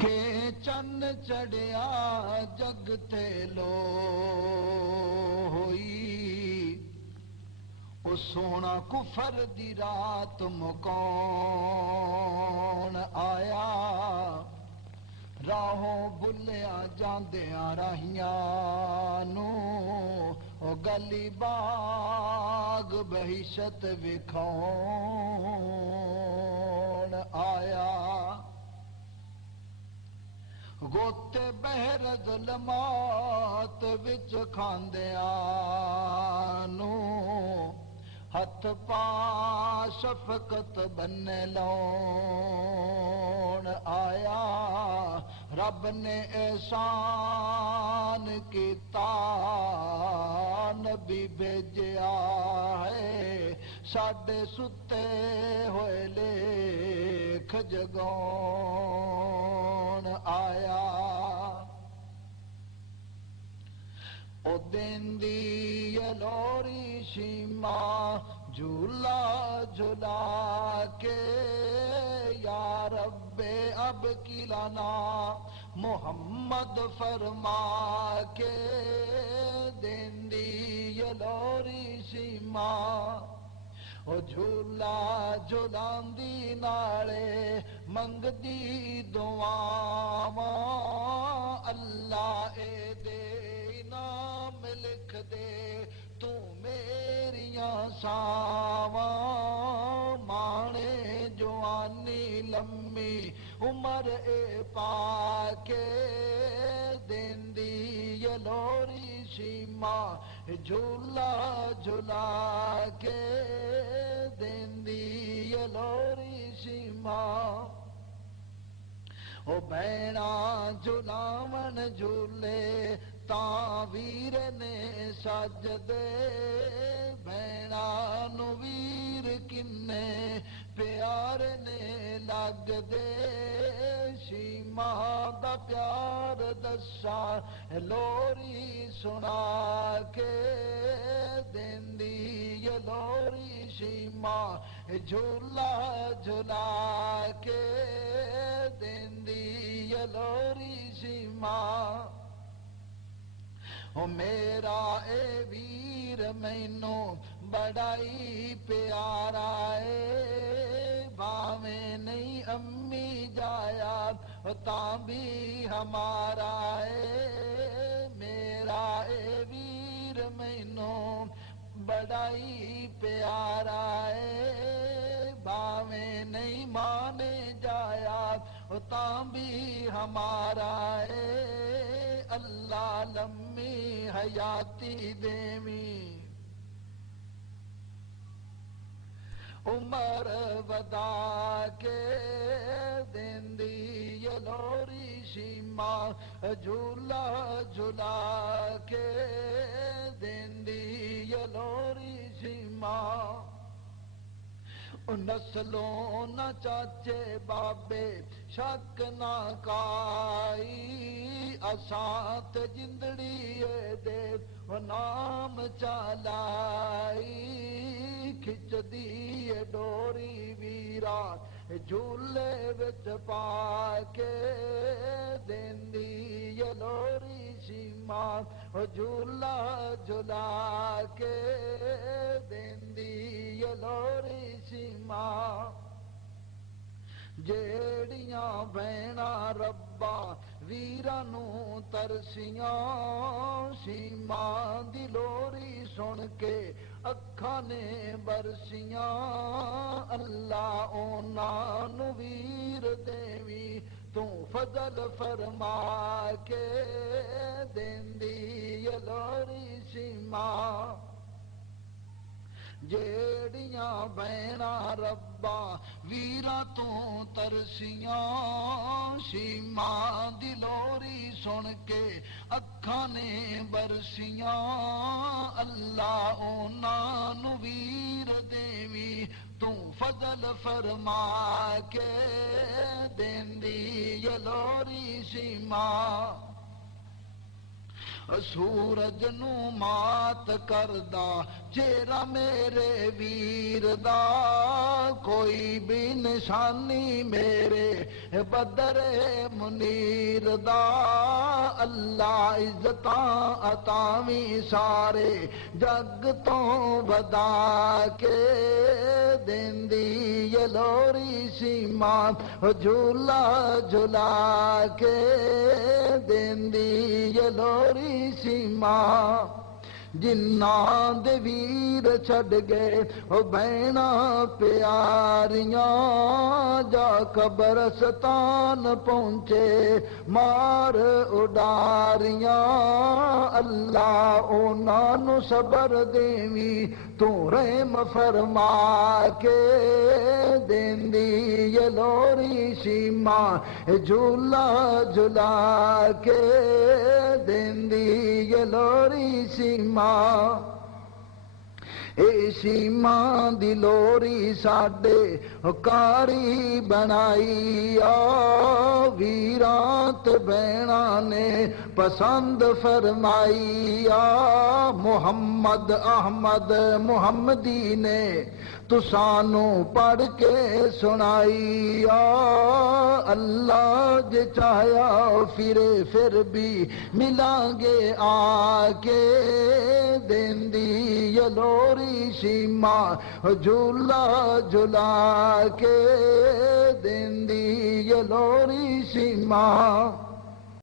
کہ چن چڑھیا جگ تے لو ہوئی، او سونا کفر دی رات مکون آیا، راہوں بھلیا جاندیاں راہیاں نو، او گلی باغ بہشت وکھاون آیا، گوتے بہر ظلمات وچ کھاندیاں نو، ہتھ پا شفقت بننے لاؤن آیا، رب نے احسان کیتا نبی بھیجیا ہے، ساڈے ستے ہوئے لیکھ جگاؤن آیا، او دین دی لوری شیما جھولا جھولا کے، یا رب اب کی لانا محمد فرما کے، دین دی لوری شیما او جھولا جھولاندی نالے منگدی دعاواں، اللہ اے دے نام لکھ دے تو میریاں ساواں، مانے جوانی لمبی عمر اے پاکے، دین دی لوری شیما جھولا جھولا کے، دین دی لوری شیما او بہنا جھولاون جھولے تاں ویر نے سجدے، بہنا نو ویر کنے پیار نے لگ دے، شیما دا پیار دسا لوری سنا کے، دین دی لوری شیما جھولا جھولا کے، دین دی لوری شیما او میرا اے ویر مینوں بڑائی پیارا اے، بھاویں نہیں امی جایا تاں بھی ہمارا اے، میرا اے ویر مینوں بڑائی پیارا اے، بھاویں نہیں مانے جایا تاں بھی ہمارا اے، اللہ لمبی حیاتی دیویں عمر ودا کے، دین دی لوری شیما جھولا جھولا کے، دین دی لوری شیما نسلوں نہ چاچے بابے شک نہ کائی، اساں تے جندڑی دے نام چلائی، کھچ دی ڈوری ویرا جھولے وچ پا کے، دین دی لوری شیما جھولا جھولا کے، دین دی لوری شیما جیڑیاں بہنا ربا ویراں نوں ترسیاں، شیما دی لوری سن کے اکھاں نے برسیاں، اللہ انہاں نوں ویر دیویں تو فضل فرما کے، دین دی لوری شیما جیڑیاں بہنا ربا ویراں تو ترسیاں، شیما دی لوری سن کے اکھاں نے برسیاں، اللہ انہاں نوں ویر دیویں تو فضل فرما کے، دین دی لوری شیما سورج نو مات کردا چہرہ میرے ویر دا کوئی بھی نشانی میرے بدر منیر دا اللہ عزتاں عطاویں سارے جگ تو ودا کے دیندی یہ لوری سیماں جھولا جھلا کے دیندی یہ لوری سیماں جنہاں دے ویر چھڑ گئے او بہنا پیاریاں جا قبرستان پہنچے مار اڈاریاں اللہ انہاں نو صبر دیویں تو رحم فرما کے دیندی یہ لوری سیماں جھولا جھلا کے دیندی یہ لوری سیماں اے سیماں دی لوری ساڈے کاری بنائی ویراں تے بہناں نے پسند فرمائی محمد احمد محمدی نے تو سانو پڑھ کے سنائی اللہ جے چاہیا پھر بھی ملیں گے آ کے دیندی یہ لوری سیماں جھولا جھلا کے دیندی یہ لوری سیماں